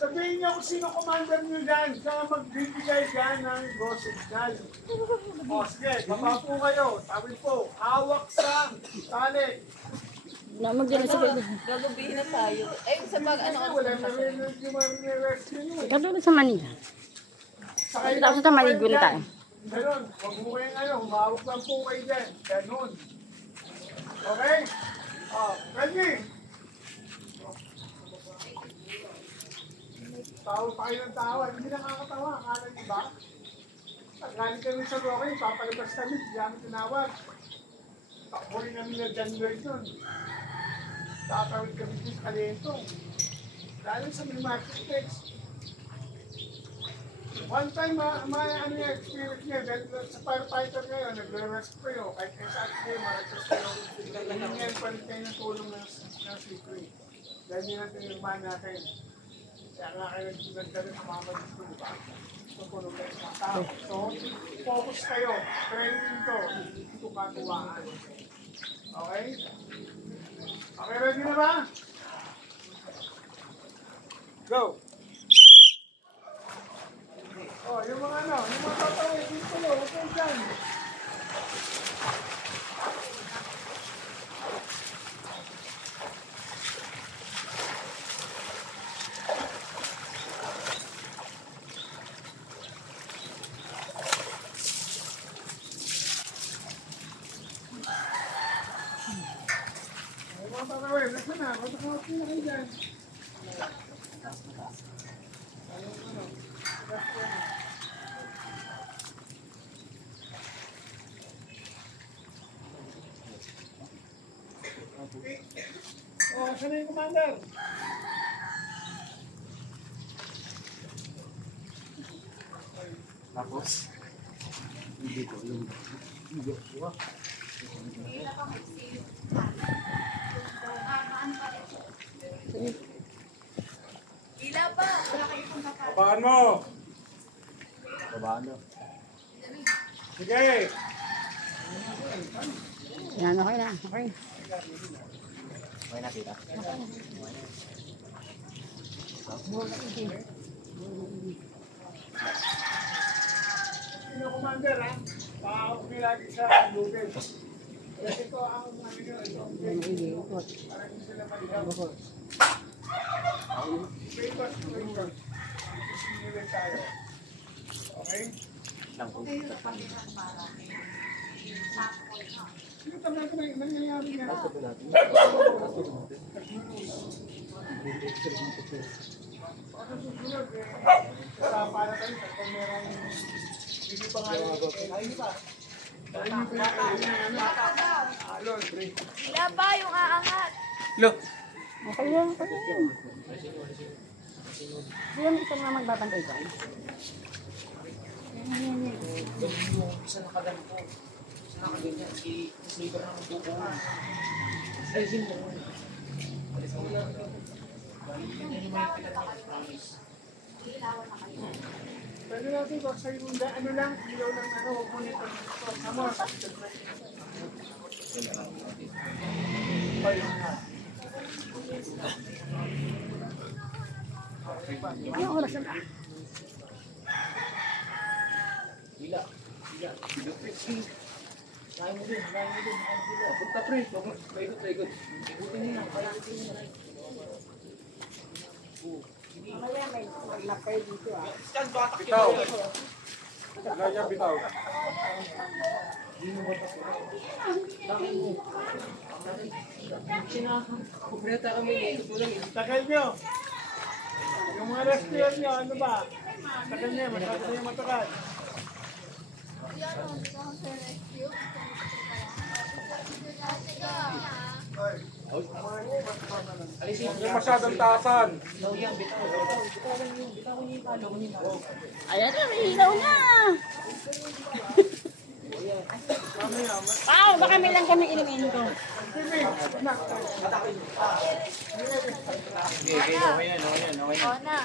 Sabihin niyo kung sino commander niyo dyan. Saka magbibigay dyan ng go signal. O sige, baba po kayo. Sabi po, hawak sa tali. Magdala sa gabi. Gagabihin na tayo. Eh, sa pag ano Wala na rin yung mga rescue niyo. Katulad sa Manila. Sakay Tapos sa Maligo na tayo. Ganon. Huwag mo kayong ano, humawak lang po kayo dyan. Ganon. Okay? Ready? Tawa pa kayo ng tawa. Hindi nakakatawa. Akala niyo ba? Galing kami sa Rocky, papalabas kami. Hindi kami tinawag. Takbuhin kami na January doon. Tatawid kami din sa Kalento. Dahil sa mga market text. One time, ano yung experience niya, dahil sa firefighter ngayon, nagre-rescue kayo, kahit kaya sa akin kayo, ma-rescue kayo, nangyayari pa rin kayo ng tulong ng secret. Dahil yun ang tinirmahan natin. Kaya nga kayo nagtuganda rin sa mga dito, di ba? Tutulong kayo sa mga tao. So, focus kayo. Training to. Hindi ito katuwaan. Okay? Okay, ready na ba? Go! Oh, yung mga ano, yung mga tatawid dito, huwag kayo dyan. Yung mga tatawid, nasa na, matakawag na kayo dyan. Oh, saan na yung commander? Tapos, hindi ko alam. Hindi ko. Ila pa! Babaan mo! Babaan mo. Sige! Yan, okay na. Okay. May nakita? Sino commander ha? Pakakot niyo lagi sa lugay. Kasi ito ang ano nyo, ito ang para hindi sila malihaw. Papers. Sinilin tayo. Okay? Lang kung Sino tabi natin nangyayari nga? Ano susunod eh? Kasama na tayo kung meron hindi pa nga yung ayun pa. Ayun yung pinakain na alon, pre. Ila pa yung aangat. Lo! Okay yan, okay yan. Hindi yan isa nga magbabantay dyan. Yung isa nakaganto. Isa nakaganyan. Si Slater ng buko. Ayun mo. Alis mo lang. Pwede natin wag sa yung ano lang, ilaw lang ano, huwag mo nito. Amos. Ayun na. Anong oras na? Hila. Kaya mo din. Punta pre. Paikot. Ikutin mo lang. Paikutin mo lang. Mamaya may magnapay dito ah. Bitaw. Laya bitaw. Kubreta kami eh. Tagal nyo. Yung mga rescue nyo, ano ba? Tagal nyo, masyado kayo matagal. Yung masyadong taasan. Ayan na, may ilaw na. Pao, baka may lang kami elemento. Okay, okay na. O na.